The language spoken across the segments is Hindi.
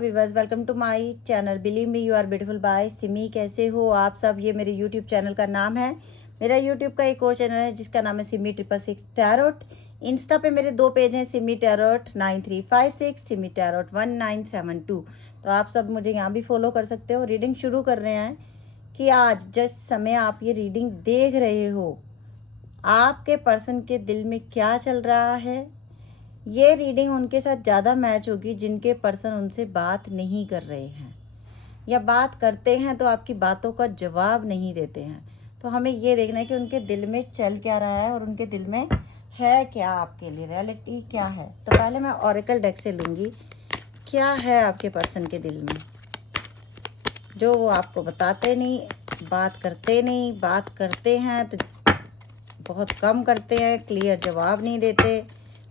Viewers, welcome to my channel believe me you are beautiful by Simi. कैसे हो आप सब? ये मेरे यूट्यूब चैनल का नाम है। मेरा यूट्यूब का एक और चैनल है जिसका नाम है सिमी 666 टैरोट। इंस्टा पे मेरे दो पेज हैं, सिमी टैरोट 9356, सिमी टैरोट 1972। तो आप सब मुझे यहाँ भी फॉलो कर सकते हो। रीडिंग शुरू कर रहे हैं कि आज जिस समय आप ये रीडिंग देख रहे हो, आपके पर्सन के दिल में क्या चल रहा है। ये रीडिंग उनके साथ ज़्यादा मैच होगी जिनके पर्सन उनसे बात नहीं कर रहे हैं, या बात करते हैं तो आपकी बातों का जवाब नहीं देते हैं। तो हमें ये देखना है कि उनके दिल में चल क्या रहा है और उनके दिल में है क्या, आपके लिए रियलिटी क्या है। तो पहले मैं ऑरेकल डेक से लूँगी, क्या है आपके पर्सन के दिल में जो वो आपको बताते नहीं, बात करते नहीं, बात करते हैं तो बहुत कम करते हैं, क्लियर जवाब नहीं देते।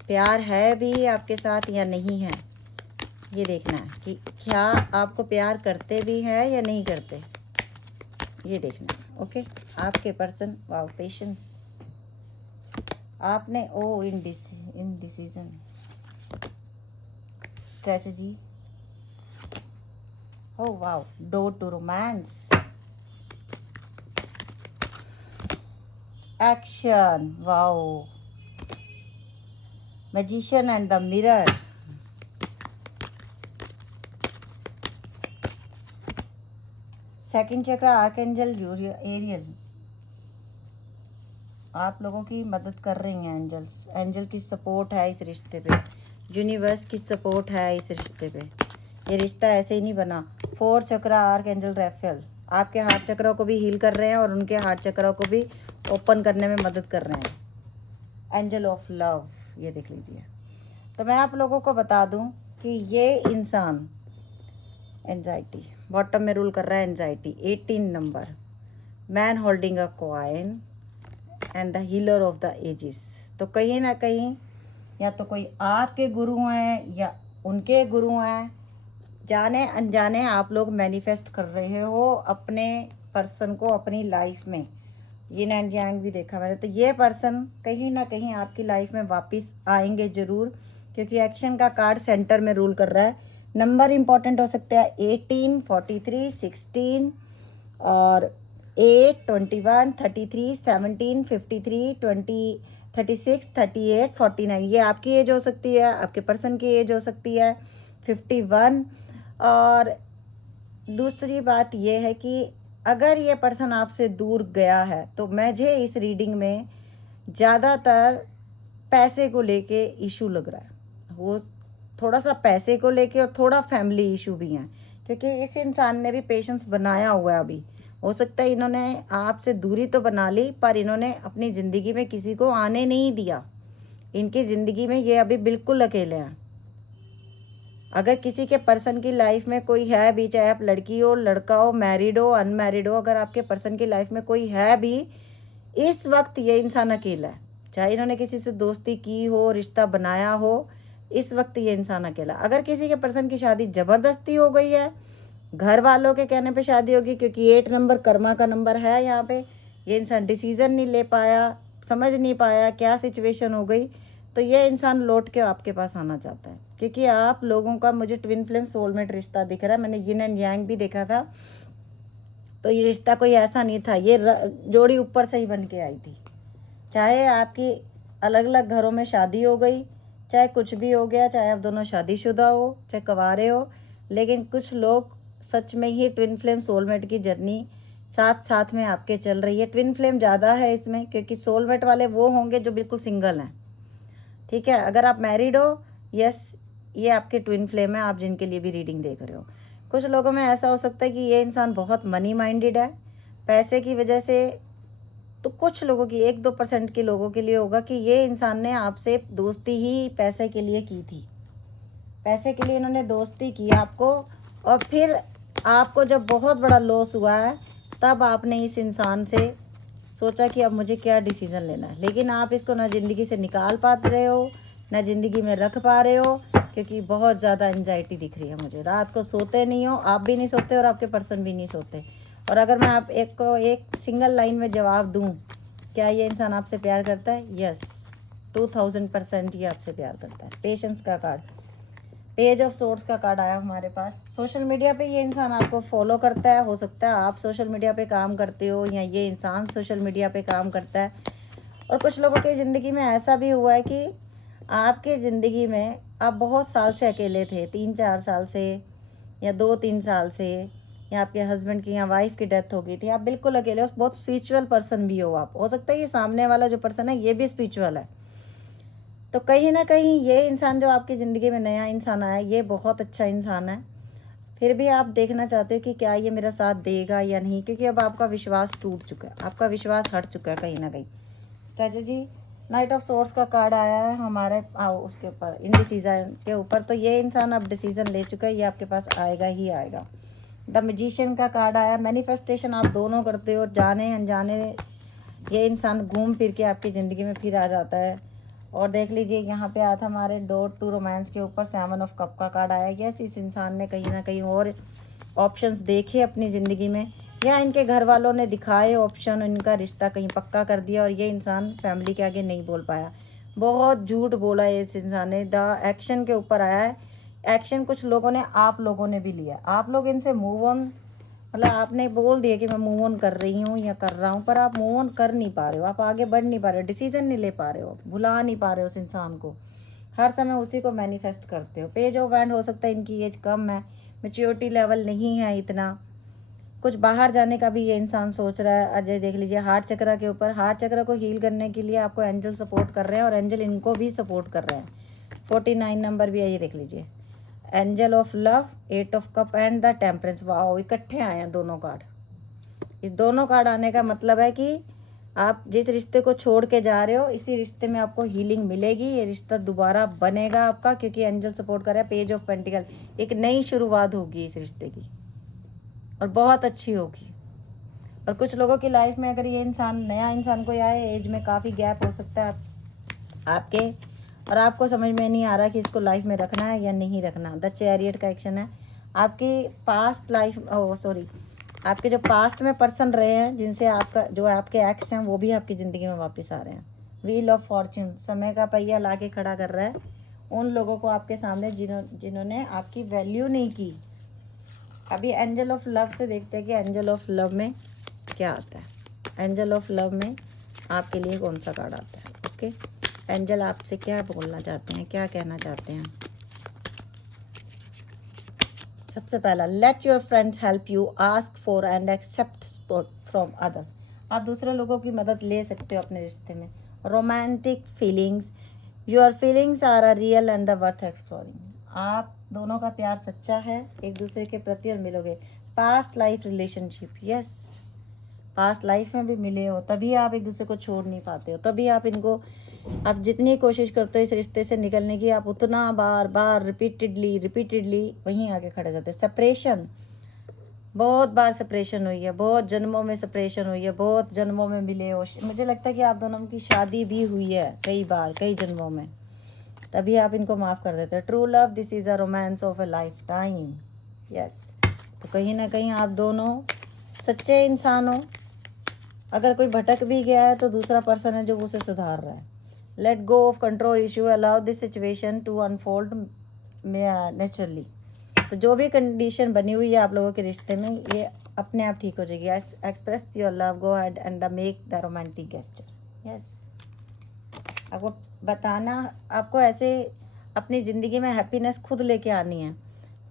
प्यार है भी आपके साथ या नहीं है, ये देखना है कि क्या आपको प्यार करते भी हैं या नहीं करते, ये देखना है। ओके, आपके पर्सन, वाओ पेशेंस, आपने oh indecision, strategy, oh wow, door to romance, action, wow, magician and the mirror, second chakra, archangel Ariel, आप लोगों की मदद कर रही हैं एंजल्स। एंजल की सपोर्ट है इस रिश्ते पे, यूनिवर्स की सपोर्ट है इस रिश्ते पे। ये रिश्ता ऐसे ही नहीं बना। फोर चक्र, आर्कएंजल रैफेल, आपके हार्ट चक्रों को भी हील कर रहे हैं और उनके हार्ट चक्रों को भी ओपन करने में मदद कर रहे हैं। एंजल ऑफ लव, ये देख लीजिए। तो मैं आप लोगों को बता दूं कि ये इंसान एंजाइटी, बॉटम में रूल कर रहा है एंजाइटी। 18 नंबर, man holding a coin and the healer of the ages. तो कहीं ना कहीं या तो कोई आपके गुरु हैं या उनके गुरु हैं, जाने अनजाने आप लोग मैनिफेस्ट कर रहे हो अपने पर्सन को अपनी लाइफ में। यिन एंड यांग भी देखा मैंने। तो ये पर्सन कहीं ना कहीं आपकी लाइफ में वापस आएंगे ज़रूर, क्योंकि एक्शन का कार्ड सेंटर में रूल कर रहा है। नंबर इंपॉर्टेंट हो सकते हैं 18, 43, 16 और 8, 21, 33, 17, 53, 20, 36, 38, 49। ये आपकी एज हो सकती है, आपके पर्सन की एज हो सकती है 51। और दूसरी बात यह है कि अगर ये पर्सन आपसे दूर गया है तो मुझे इस रीडिंग में ज़्यादातर पैसे को लेके इशू लग रहा है। वो थोड़ा सा पैसे को लेके और थोड़ा फैमिली इशू भी हैं, क्योंकि इस इंसान ने भी पेशेंस बनाया हुआ है। अभी हो सकता है इन्होंने आपसे दूरी तो बना ली, पर इन्होंने अपनी ज़िंदगी में किसी को आने नहीं दिया। इनकी ज़िंदगी में ये अभी बिल्कुल अकेले हैं। अगर किसी के पर्सन की लाइफ में कोई है भी, चाहे आप लड़की हो, लड़का हो, मैरिड हो, अनमैरिड हो, अगर आपके पर्सन की लाइफ में कोई है भी, इस वक्त ये इंसान अकेला है। चाहे इन्होंने किसी से दोस्ती की हो, रिश्ता बनाया हो, इस वक्त ये इंसान अकेला। अगर किसी के पर्सन की शादी ज़बरदस्ती हो गई है, घर वालों के कहने पे शादी होगी, क्योंकि 8 नंबर कर्मा का नंबर है यहाँ पे। ये इंसान डिसीज़न नहीं ले पाया, समझ नहीं पाया क्या सिचुएशन हो गई, तो ये इंसान लौट के आपके पास आना चाहता है, क्योंकि आप लोगों का मुझे ट्विन फ्लेम सोलमेट रिश्ता दिख रहा है। मैंने यिन एंड यांग भी देखा था, तो ये रिश्ता कोई ऐसा नहीं था, ये जोड़ी ऊपर से ही बन के आई थी। चाहे आपकी अलग अलग घरों में शादी हो गई, चाहे कुछ भी हो गया, चाहे आप दोनों शादीशुदा हो, चाहे कुंवारे हो, लेकिन कुछ लोग सच में ही ट्विन फ्लेम सोलमेट की जर्नी साथ साथ में आपके चल रही है। ट्विन फ्लेम ज़्यादा है इसमें, क्योंकि सोलमेट वाले वो होंगे जो बिल्कुल सिंगल हैं। ठीक है, अगर आप मैरिड हो, यस, ये आपके ट्विन फ्लेम है, आप जिनके लिए भी रीडिंग देख रहे हो। कुछ लोगों में ऐसा हो सकता है कि ये इंसान बहुत मनी माइंडेड है, पैसे की वजह से। तो कुछ लोगों की 1-2% के लोगों के लिए होगा कि ये इंसान ने आपसे दोस्ती ही पैसे के लिए की थी। पैसे के लिए इन्होंने दोस्ती की आपको, और फिर आपको जब बहुत बड़ा लॉस हुआ है, तब आपने इस इंसान से सोचा कि अब मुझे क्या डिसीज़न लेना है। लेकिन आप इसको ना ज़िंदगी से निकाल पा रहे हो, ना ज़िंदगी में रख पा रहे हो, क्योंकि बहुत ज़्यादा एंजाइटी दिख रही है मुझे। रात को सोते नहीं हो, आप भी नहीं सोते और आपके पर्सन भी नहीं सोते। और अगर मैं आप एक सिंगल लाइन में जवाब दूं, क्या ये इंसान आपसे प्यार करता है? यस, 2000% ये आपसे प्यार करता है। पेशेंस का कार्ड, पेज ऑफ सोर्ड्स का कार्ड आया हमारे पास। सोशल मीडिया पे ये इंसान आपको फॉलो करता है, हो सकता है आप सोशल मीडिया पे काम करते हो या ये इंसान सोशल मीडिया पे काम करता है। और कुछ लोगों की ज़िंदगी में ऐसा भी हुआ है कि आपके ज़िंदगी में आप बहुत साल से अकेले थे, 3-4 साल से या 2-3 साल से, या आपके हस्बैंड की या वाइफ की डेथ हो गई थी, आप बिल्कुल अकेले हो। बहुत स्पिरिचुअल पर्सन भी हो आप, हो सकता है ये सामने वाला जो पर्सन है ये भी स्पिरिचुअल है। तो कहीं ना कहीं ये इंसान जो आपकी ज़िंदगी में नया इंसान आया, ये बहुत अच्छा इंसान है। फिर भी आप देखना चाहते हो कि क्या ये मेरा साथ देगा या नहीं, क्योंकि अब आपका विश्वास टूट चुका है, आपका विश्वास हट चुका है कहीं ना कहीं। स्ट्रेटजी नाइट ऑफ सोर्ड्स का कार्ड आया है हमारे उसके ऊपर, इनडिसीजन के ऊपर। तो ये इंसान अब डिसीजन ले चुका है, ये आपके पास आएगा ही आएगा। द मैजिशियन का कार्ड आया, मैनिफेस्टेशन आप दोनों करते हो, जाने अनजाने ये इंसान घूम फिर के आपकी ज़िंदगी में फिर आ जाता है। और देख लीजिए यहाँ पे आया था हमारे डोर टू रोमांस के ऊपर 7 ऑफ कप का कार्ड आया। यस, इस इंसान ने कहीं ना कहीं और ऑप्शंस देखे अपनी ज़िंदगी में, या इनके घर वालों ने दिखाए ऑप्शन, इनका रिश्ता कहीं पक्का कर दिया और ये इंसान फैमिली के आगे नहीं बोल पाया। बहुत झूठ बोला है इस इंसान ने। द एक्शन के ऊपर आया है। एक्शन कुछ लोगों ने, आप लोगों ने भी लिया। आप लोग इनसे मूव ऑन, मतलब आपने बोल दिया कि मैं मूव ऑन कर रही हूँ या कर रहा हूँ, पर आप मूव ऑन कर नहीं पा रहे हो, आप आगे बढ़ नहीं पा रहे हो, डिसीजन नहीं ले पा रहे हो, भुला नहीं पा रहे हो उस इंसान को, हर समय उसी को मैनिफेस्ट करते हो। पेज ऑफ वैंड, हो सकता है इनकी एज कम है, मैच्योरिटी लेवल नहीं है इतना, कुछ बाहर जाने का भी ये इंसान सोच रहा है। अजय देख लीजिए हार्ट चक्र के ऊपर, हार्ट चक्र को हील करने के लिए आपको एंजल सपोर्ट कर रहे हैं और एंजल इनको भी सपोर्ट कर रहे हैं। 49 नंबर भी है, ये देख लीजिए, angel of love, 8 of cup and the temperance. Wow, इकट्ठे आए हैं दोनों कार्ड। इस दोनों कार्ड आने का मतलब है कि आप जिस रिश्ते को छोड़ के जा रहे हो, इसी रिश्ते में आपको हीलिंग मिलेगी, ये रिश्ता दोबारा बनेगा आपका, क्योंकि एंजल सपोर्ट कर रहा है। पेज ऑफ पेंटिकल, एक नई शुरुआत होगी इस रिश्ते की और बहुत अच्छी होगी। और कुछ लोगों की लाइफ में अगर ये इंसान, नया इंसान कोई आए, एज में काफ़ी गैप हो सकता है आपके, और आपको समझ में नहीं आ रहा कि इसको लाइफ में रखना है या नहीं रखना। द चैरियट का एक्शन है। आपकी पास्ट लाइफ, सॉरी, आपके जो पास्ट में पर्सन रहे हैं, जिनसे आपका, जो आपके एक्स हैं, वो भी आपकी ज़िंदगी में वापस आ रहे हैं। व्हील ऑफ फॉर्च्यून, समय का पहिया ला के खड़ा कर रहा है उन लोगों को आपके सामने जिन्होंने आपकी वैल्यू नहीं की। अभी एंजल ऑफ लव से देखते हैं कि एंजल ऑफ लव में क्या आता है। एंजल ऑफ लव में आपके लिए कौन सा कार्ड आता है। ओके, एंजल आपसे क्या बोलना चाहते हैं, क्या कहना चाहते हैं। सबसे पहला, let your friends help you, ask for and accept support from others. आप दूसरे लोगों की मदद ले सकते हो अपने रिश्ते में। Romantic feelings, your feelings are a real and the worth exploring. आप दोनों का प्यार सच्चा है एक दूसरे के प्रति और मिलोगे। Past life relationship, yes, past life में भी मिले हो, तभी आप एक दूसरे को छोड़ नहीं पाते हो, तभी आप इनको, आप जितनी कोशिश करते हो इस रिश्ते से निकलने की, आप उतना बार बार रिपीटेडली वहीं आके खड़े जाते हो। सेपरेशन, बहुत बार सेपरेशन हुई है, बहुत जन्मों में सेपरेशन हुई है, बहुत जन्मों में मिले हो। मुझे लगता है कि आप दोनों की शादी भी हुई है कई बार, कई जन्मों में, तभी आप इनको माफ़ कर देते हो। True love, this is a romance of a life time. Yes, तो कहीं ना कहीं आप दोनों सच्चे इंसान हो। अगर कोई भटक भी गया है तो दूसरा पर्सन है जो उसे सुधार रहा है। Let go of control issue, allow this situation to unfold naturally. तो जो भी कंडीशन बनी हुई है आप लोगों के रिश्ते में, ये अपने आप ठीक हो जाएगी। Express your love, go ahead and the make the romantic gesture. Yes, आपको बताना, आपको ऐसे अपनी ज़िंदगी में हैप्पीनेस खुद लेके आनी है।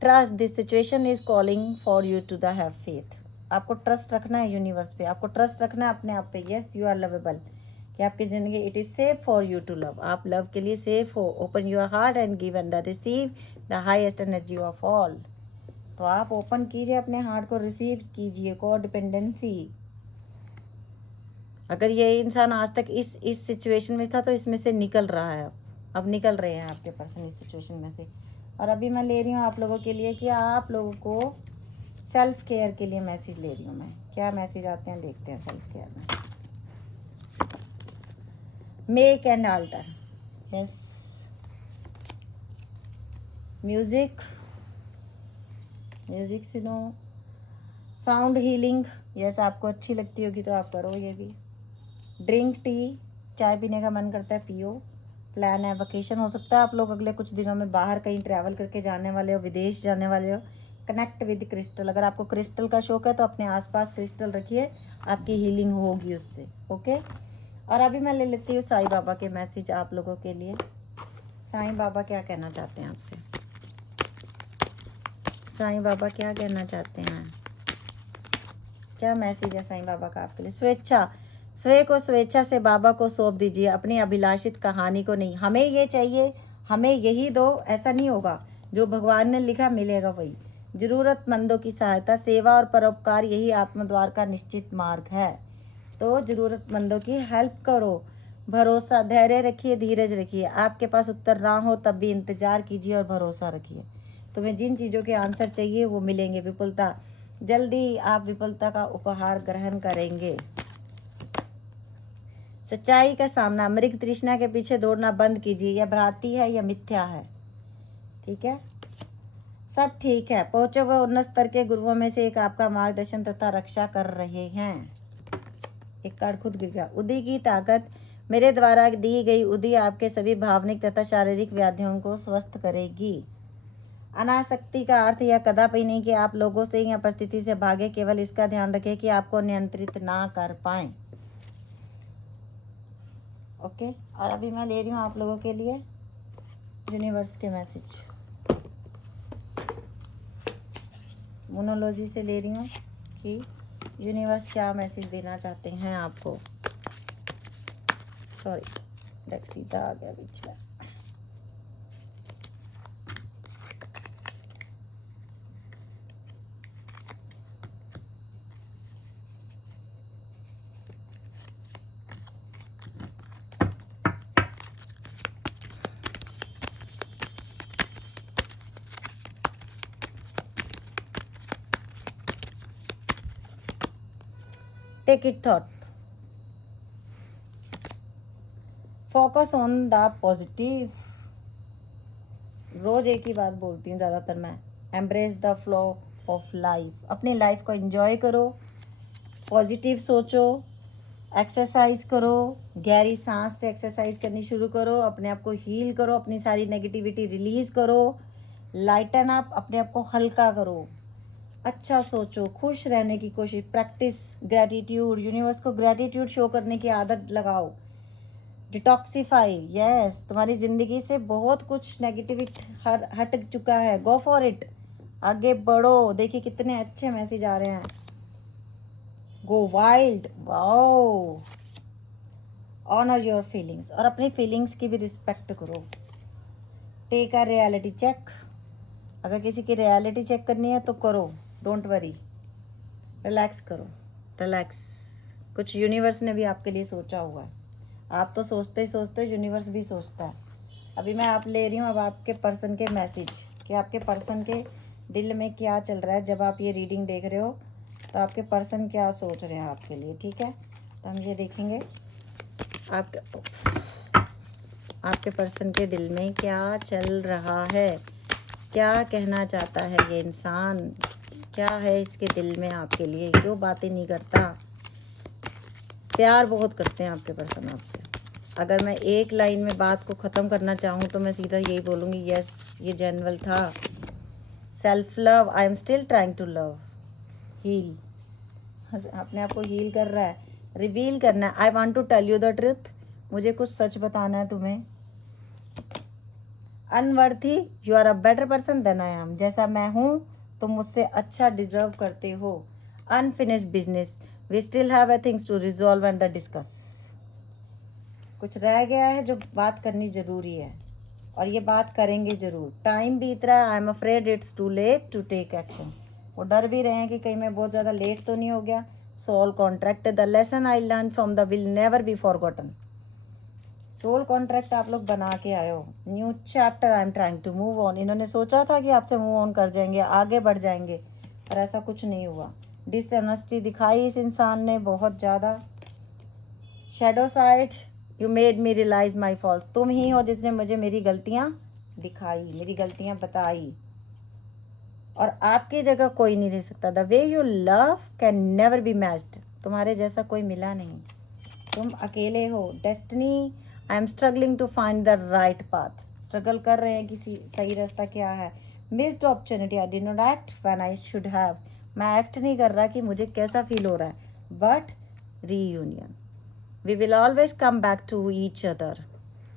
Trust, this situation is calling for you to the have faith. आपको ट्रस्ट रखना है यूनिवर्स पे, आपको ट्रस्ट रखना है अपने आप पे। यस, यू आर लवेबल, कि आपकी ज़िंदगी, it is safe for you to love, आप लव के लिए सेफ हो। Open your heart and give and the receive the highest energy of all. तो आप ओपन कीजिए अपने हार्ट को, रिसीव कीजिए को डिपेंडेंसी। अगर ये इंसान आज तक इस सिचुएशन में था तो इसमें से निकल रहा है, अब निकल रहे हैं आपके पर्सन इस सिचुएशन में से। और अभी मैं ले रही हूँ आप लोगों के लिए कि आप लोगों को सेल्फ केयर के लिए मैसेज ले रही हूँ मैं। क्या मैसेज आते हैं देखते हैं सेल्फ केयर में। Make and alter, yes, music सुनो, साउंड हीलिंग, यस, आपको अच्छी लगती होगी तो आप करो ये भी। ड्रिंक टी, चाय पीने का मन करता है पियो। प्लान है, वेकेशन हो सकता है आप लोग अगले कुछ दिनों में बाहर कहीं ट्रैवल करके जाने वाले हो, विदेश जाने वाले हो। कनेक्ट विद क्रिस्टल, अगर आपको क्रिस्टल का शौक है तो अपने आसपास क्रिस्टल रखिए, आपकी हीलिंग होगी उससे। ओके, और अभी मैं ले लेती हूँ साईं बाबा के मैसेज आप लोगों के लिए। साईं बाबा क्या कहना चाहते हैं आपसे? साईं बाबा क्या कहना चाहते हैं? क्या मैसेज है साईं बाबा का आपके लिए? स्वेच्छा, स्वयं को स्वेच्छा से बाबा को सौंप दीजिए, अपनी अभिलाषित कहानी को नहीं। हमें ये चाहिए, हमें यही दो, ऐसा नहीं होगा। जो भगवान ने लिखा मिलेगा वही। जरूरतमंदों की सहायता, सेवा और परोपकार यही आत्मद्वार का निश्चित मार्ग है। तो जरूरतमंदों की हेल्प करो, भरोसा, धैर्य रखिए, धीरज रखिए। आपके पास उत्तर ना हो तब भी इंतजार कीजिए और भरोसा रखिए। तुम्हें जिन चीज़ों के आंसर चाहिए वो मिलेंगे। विपुलता, जल्दी आप विपुलता का उपहार ग्रहण करेंगे। सच्चाई का सामना, मृग तृष्णा के पीछे दौड़ना बंद कीजिए। यह भ्रांति है, यह मिथ्या है। ठीक है, सब ठीक है। पहुंचो वह उन्नत स्तर के गुरुओं में से एक आपका मार्गदर्शन तथा रक्षा कर रहे हैं। एक कार्ड खुद गिर गया। उदी की ताकत, मेरे द्वारा दी गई उदी आपके सभी भावनिक तथा शारीरिक व्याधियों को स्वस्थ करेगी। अनासक्ति का अर्थ यह कदापि नहीं कि आप लोगों से या परिस्थिति से भागे, केवल इसका ध्यान रखें कि आपको नियंत्रित ना कर पाए। ओके, और अभी मैं ले रही हूँ आप लोगों के लिए यूनिवर्स के मैसेज। मोनोलॉजी से ले रही हूँ कि यूनिवर्स क्या मैसेज देना चाहते हैं आपको। सॉरी, डेक सीधा आ गया बीच में। Take it thought, focus on the positive. रोज एक ही बात बोलती हूँ ज़्यादातर मैं, embrace the flow of life. अपनी लाइफ को एंजॉय करो, पॉजिटिव सोचो, एक्सरसाइज करो, गहरी सांस से एक्सरसाइज करनी शुरू करो, अपने आप को हील करो, अपनी सारी नेगेटिविटी रिलीज करो, लाइटन अप, अपने आप को हल्का करो, अच्छा सोचो, खुश रहने की कोशिश, प्रैक्टिस ग्रैटिट्यूड। यूनिवर्स को ग्रैटिट्यूड शो करने की आदत लगाओ। डिटॉक्सिफाई, यस, तुम्हारी ज़िंदगी से बहुत कुछ नेगेटिविटी हट चुका है। गो फॉर इट, आगे बढ़ो। देखिए कितने अच्छे मैसेज आ रहे हैं। Go wild, wow. Honour your feelings, और अपनी फीलिंग्स की भी रिस्पेक्ट करो। टेक अ रियलिटी चेक, अगर किसी की रियलिटी चेक करनी है तो करो, डोंट वरी, रिलैक्स करो, रिलैक्स। कुछ यूनिवर्स ने भी आपके लिए सोचा हुआ है। आप तो सोचते ही सोचते हो, यूनिवर्स भी सोचता है। अभी मैं आप ले रही हूँ अब आपके पर्सन के मैसेज कि आपके पर्सन के दिल में क्या चल रहा है। जब आप ये रीडिंग देख रहे हो तो आपके पर्सन क्या सोच रहे हैं आपके लिए। ठीक है, तो हम ये देखेंगे आपके पर्सन के दिल में क्या चल रहा है, क्या कहना चाहता है ये इंसान, क्या है इसके दिल में आपके लिए, क्यों बातें नहीं करता। प्यार बहुत करते हैं आपके पर्सन आपसे। अगर मैं एक लाइन में बात को ख़त्म करना चाहूँ तो मैं सीधा यही बोलूँगी, यस ये जेन्युइन था। Self love, I am still trying to love, heal, अपने आप को हील कर रहा है, रिवील करना है। I want to tell you the truth, मुझे कुछ सच बताना है तुम्हें। Unworthy, you are a better person than I am, जैसा मैं हूँ तुम मुझसे अच्छा डिजर्व करते हो। Unfinished business, we still have a things to resolve and the discuss, कुछ रह गया है जो बात करनी ज़रूरी है और ये बात करेंगे ज़रूर। टाइम बीत रहा है, I am afraid it's too late to take action, वो डर भी रहे हैं कि कहीं मैं बहुत ज़्यादा लेट तो नहीं हो गया। Soul contract, the lesson I learn from the will never be forgotten. Soul contract आप लोग बना के आए हो। New chapter, I am trying to move on. इन्होंने सोचा था कि आपसे मूव ऑन कर जाएंगे, आगे बढ़ जाएंगे, पर ऐसा कुछ नहीं हुआ। डिसऑनेस्टी दिखाई इस इंसान ने बहुत ज़्यादा। Shadow side, you made me realise my fault, तुम ही हो जिसने मुझे मेरी गलतियाँ दिखाई, मेरी गलतियाँ बताई, और आपकी जगह कोई नहीं रह सकता। The way you love can never be matched, तुम्हारे जैसा कोई मिला नहीं, तुम अकेले हो। Destiny, I am struggling to find the right path, struggle कर रहे हैं किसी सही रास्ता क्या है। Missed opportunity, I did not act when I should have, मैं एक्ट नहीं कर रहा कि मुझे कैसा फील हो रहा है। But reunion, we will always come back to each other,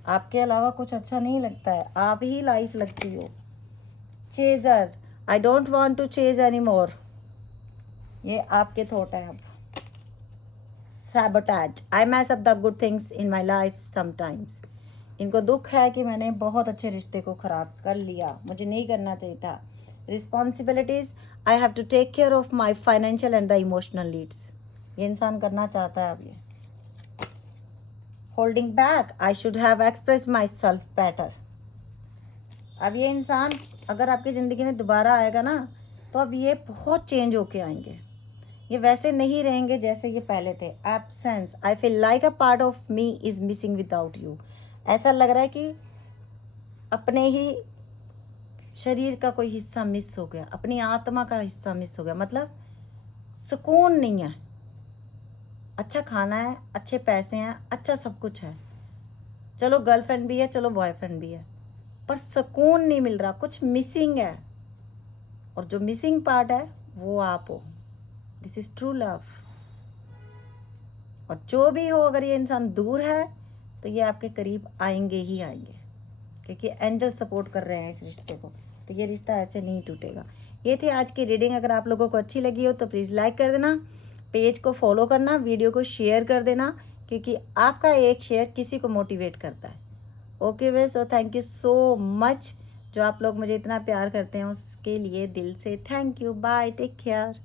आपके अलावा कुछ अच्छा नहीं लगता है, आप ही लाइफ लगती हो। Chaser, I don't want to chase any more, ये आपके थॉट है अब। Sabotage, I mess up the good things in my life sometimes, इनको दुख है कि मैंने बहुत अच्छे रिश्ते को ख़राब कर लिया, मुझे नहीं करना चाहिए था। Responsibilities, I have to take care of my financial and the emotional needs, ये इंसान करना चाहता है अब ये। Holding back, I should have express myself better, अब ये इंसान अगर आपकी ज़िंदगी में दोबारा आएगा ना तो अब ये बहुत चेंज होके आएंगे, ये वैसे नहीं रहेंगे जैसे ये पहले थे। Absence, I feel like a part of me is missing without you, ऐसा लग रहा है कि अपने ही शरीर का कोई हिस्सा मिस हो गया, अपनी आत्मा का हिस्सा मिस हो गया, मतलब सुकून नहीं है। अच्छा खाना है, अच्छे पैसे हैं, अच्छा सब कुछ है, चलो गर्लफ्रेंड भी है, चलो बॉयफ्रेंड भी है, पर सुकून नहीं मिल रहा, कुछ मिसिंग है। और जो मिसिंग पार्ट है वो आप हो, दिस इज ट्रू लव। और जो भी हो, अगर ये इंसान दूर है तो ये आपके करीब आएंगे ही आएंगे, क्योंकि एंजल सपोर्ट कर रहे हैं इस रिश्ते को, तो ये रिश्ता ऐसे नहीं टूटेगा। ये थी आज की रीडिंग, अगर आप लोगों को अच्छी लगी हो तो प्लीज़ लाइक कर देना, पेज को फॉलो करना, वीडियो को शेयर कर देना, क्योंकि आपका एक शेयर किसी को मोटिवेट करता है। Okay way, so thank you so much, जो आप लोग मुझे इतना प्यार करते हैं उसके लिए दिल से thank you. Bye, take care.